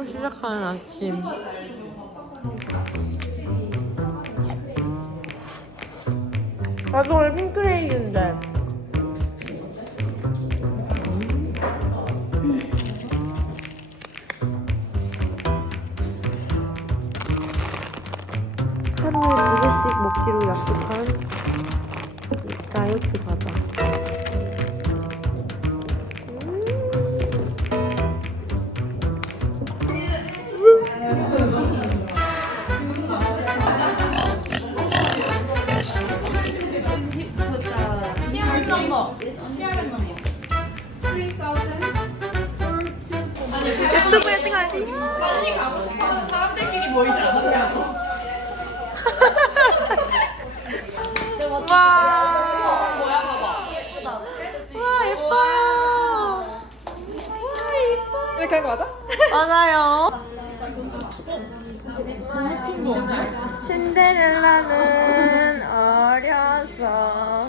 하루 시작하는 아침. 나도 원래 핑크레이인데. 하루에 두 개씩 먹기로 약속한 다이어트 과자. 유튜브에 찍어야지. 빨리 가고 싶어하는 사람들끼리 모이지 않았냐고. 와. 와 예뻐요. 이렇게 한거 맞아? 맞아요. 신데렐라는 어려서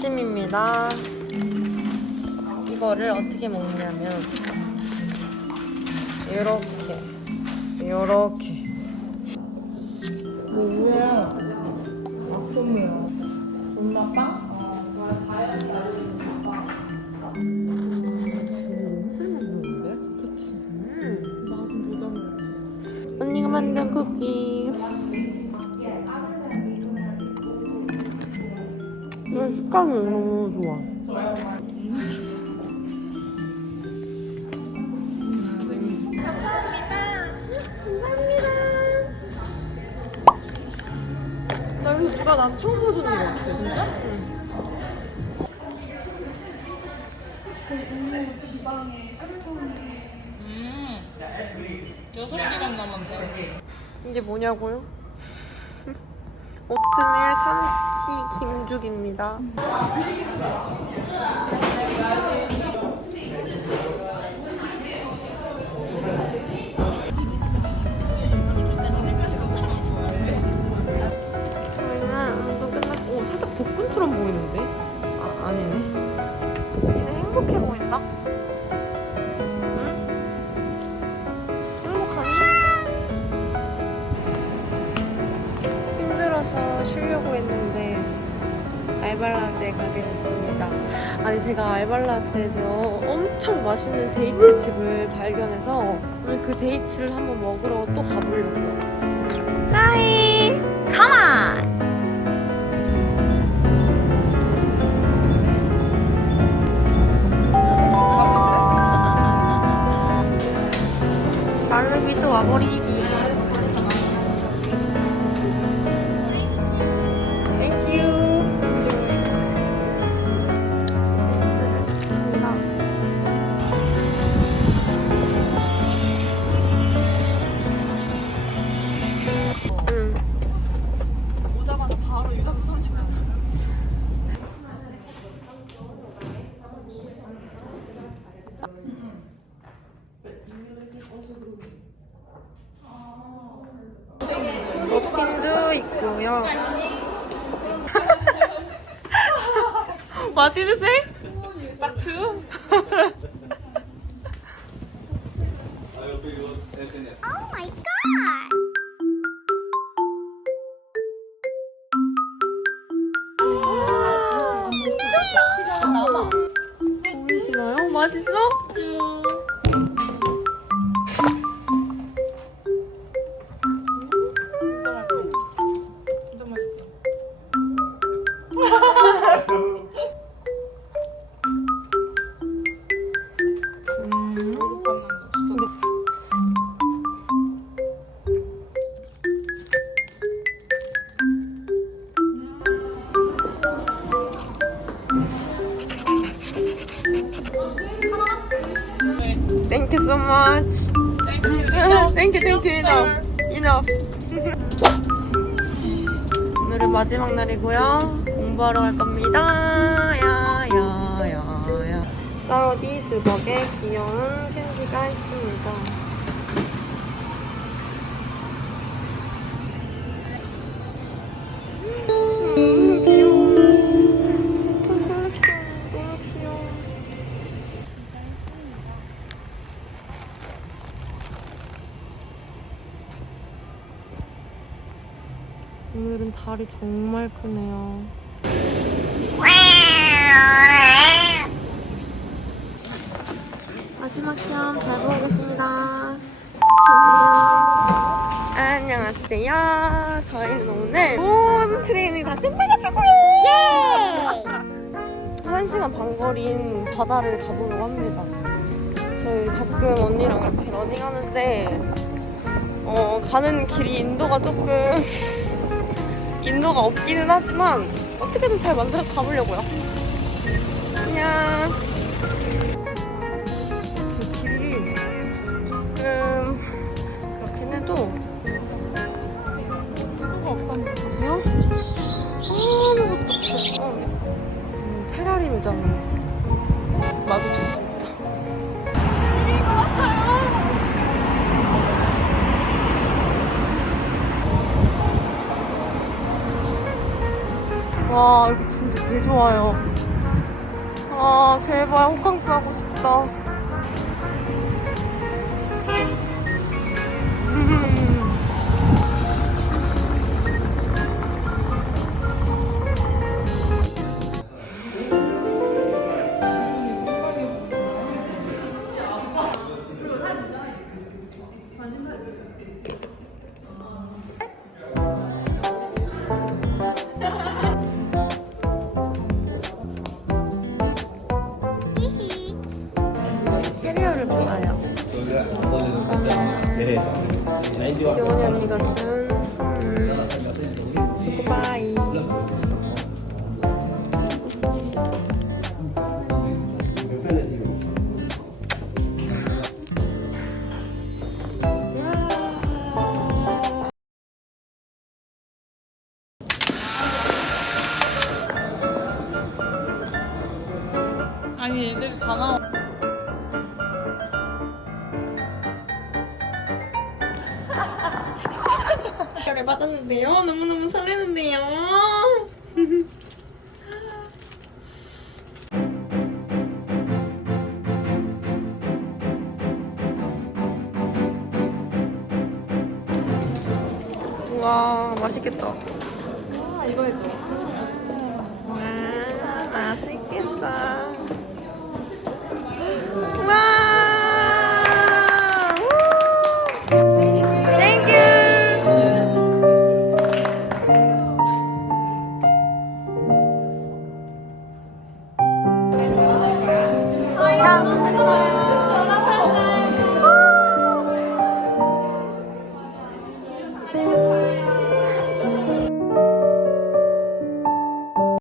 아침입니다. 이거를 어떻게 먹냐면 이렇게 이렇게 뭐야? 악동이야. 엄마빵? 맛은 보자면 언니가 만든 쿠키. 식감이 너무 좋아. 나 여기서 누가 난 처음 봐주는 거 같아. 진짜? 음. 6시간 남았네. 이게 뭐냐고요? 오트밀 참치 김죽입니다. 저희는 운동 끝났고 오, 살짝 복근처럼 보이는데? 했는데 알발라스에 가게 됐습니다. 아니 제가 알발라스에서 엄청 맛있는 데이트 집을 발견해서 오늘 그 데이트를 한번 먹으러 또 가보려고요. 있고요. What did you say? 빡춤. 보이시나요? 맛있어? Thank you so much. Thank you, thank you. Enough. Enough. 오늘은 마지막 날이고요. 공부하러 갈 겁니다. 야, 야, 야, 야. 사우디 스벅에 귀여운 캔디가 있습니다. 음, 오늘은 달이 정말 크네요. 마지막 시험 잘 보겠습니다. 안녕하세요. 저희는 오늘 모든 트레이닝 다 끝나가지고요. 한 시간 반 거리인 바다를 가보려고 합니다. 저희 가끔 언니랑 이렇게 러닝하는데 어, 가는 길이 인도가 조금 인도가 없기는 하지만 어떻게든 잘 만들어서 가보려고요. 안녕. 그 길이 조금 그렇긴 해도 인도가 없다는 거 보세요? 아무것도 없어. 음, 페라리 매장 와 이거 진짜 개 좋아요. 아 제발 호캉스 하고 싶다. 캐리어를 몰라요. 지원이 언니가 준 를 받았는데요. 너무너무 설레는데요. 우와, 맛있겠다. 아 이거 해줘. 와, 맛있겠다.